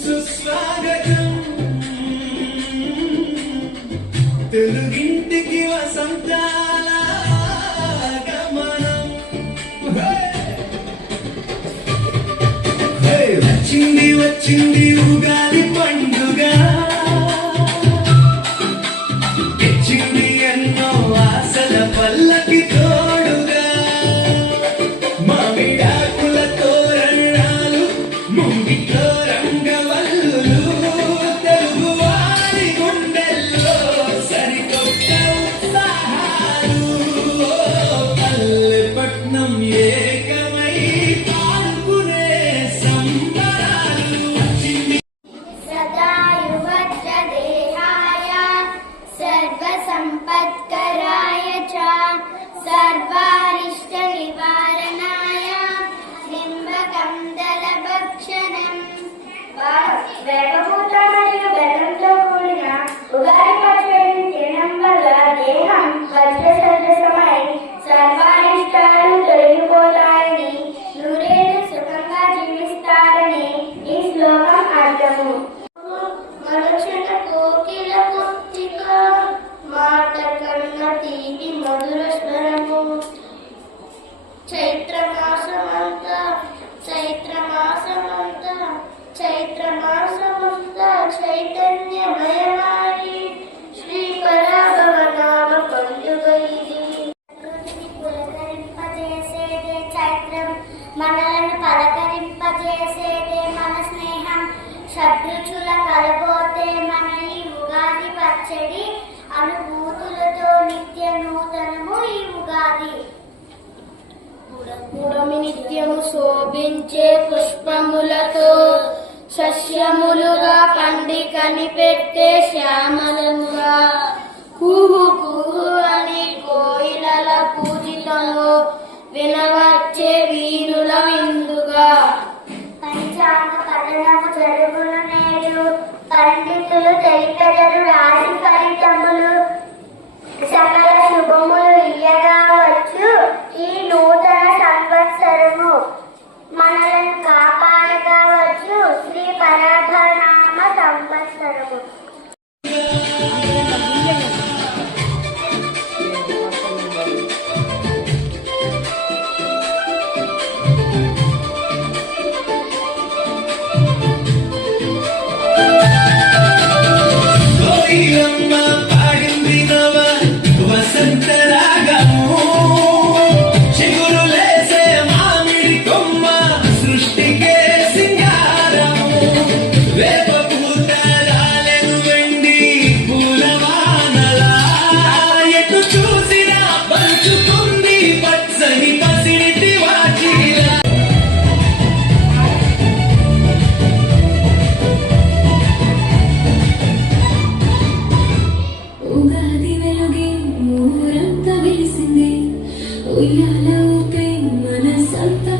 సుస్వాగతం తెలుగింటికి వసంతాల గమనం. వచ్చింది వచ్చింది ఉగాది పండుగ, తెచ్చింది ఎన్నో ఆశల పల్లకి తోడుగా. మామిడాకుల తోరణాలు, ముంగిట్లో రంగవల్లులు, తెలుగువారి గుండెల్లో సరికొత్త ఉత్సాహాలు. పల్లెపట్నం ఏకమై పాల్గొనే సంబరాలు. సదాయువజ్రదేహాయ సర్వసంపత్కరాయ చ సర్వారిష్ట నివారణాయ నింబకం దళభక్షణం. వేపపూత మరియు బెల్లంతో కూడిన ఉగాది పచ్చడిని తినడం వల్ల దేహం వజ్రసదృశమై సర్వారిష్టాలు తొలగిపోతాయని, నూరేళ్లు సుఖంగా జీవిస్తారని ఈ శ్లోకం అర్థము. మరుచట కోకిల పుత్తిక మాట కన్న తీపి మధుర స్వరము. చైత్రమాసమంతా చైతన్యమయమాయి శ్రీ పరాభవనామ పండుగ ఇది. ప్రకృతిని పులకరింపజేసేదే చైత్రం, మనలను పలకరింపజేసేదే మన స్నేహం. షడ్రుచుల కలబోతే మన ఈ ఉగాది పచ్చడి, అనుభూతులతో నిత్య నూతనము ఈ ఉగాది. పురమి నిత్యము శోభించే పుష్పములతో సస్యములుగా పండి కనిపెట్టే శ్యామలముగా. కుహు కుహు అని కోయిలల పూజితము వినవచ్చే వీరుల విందుగా. పంచాంగ పఠనము జరుగును నేడు, పండితులు తెలిపెదరు రాశి ఫలితములు. సకల శుభములు ఇయ్యగా వచ్చు ఈ నూతన సంవత్సరము, మనలను కాపాడగా వచ్చు శ్రీ పరాభనామ సంవత్సరము. కోయిలమ్మ పాడింది నవ వసంత రాగము, చిగురులేసే మామిడి కొమ్మ సృష్టికే సింగారము. వేపపూత రాలెను వెండి పూలవానలా, ఎటు చూసినా పంచుతుంది పచ్చని పసిటి వాకిలా. ఉగాది వెలుగే ఊరంతా వెలిసింది, ఉయ్యాల ఊపే మనసంతా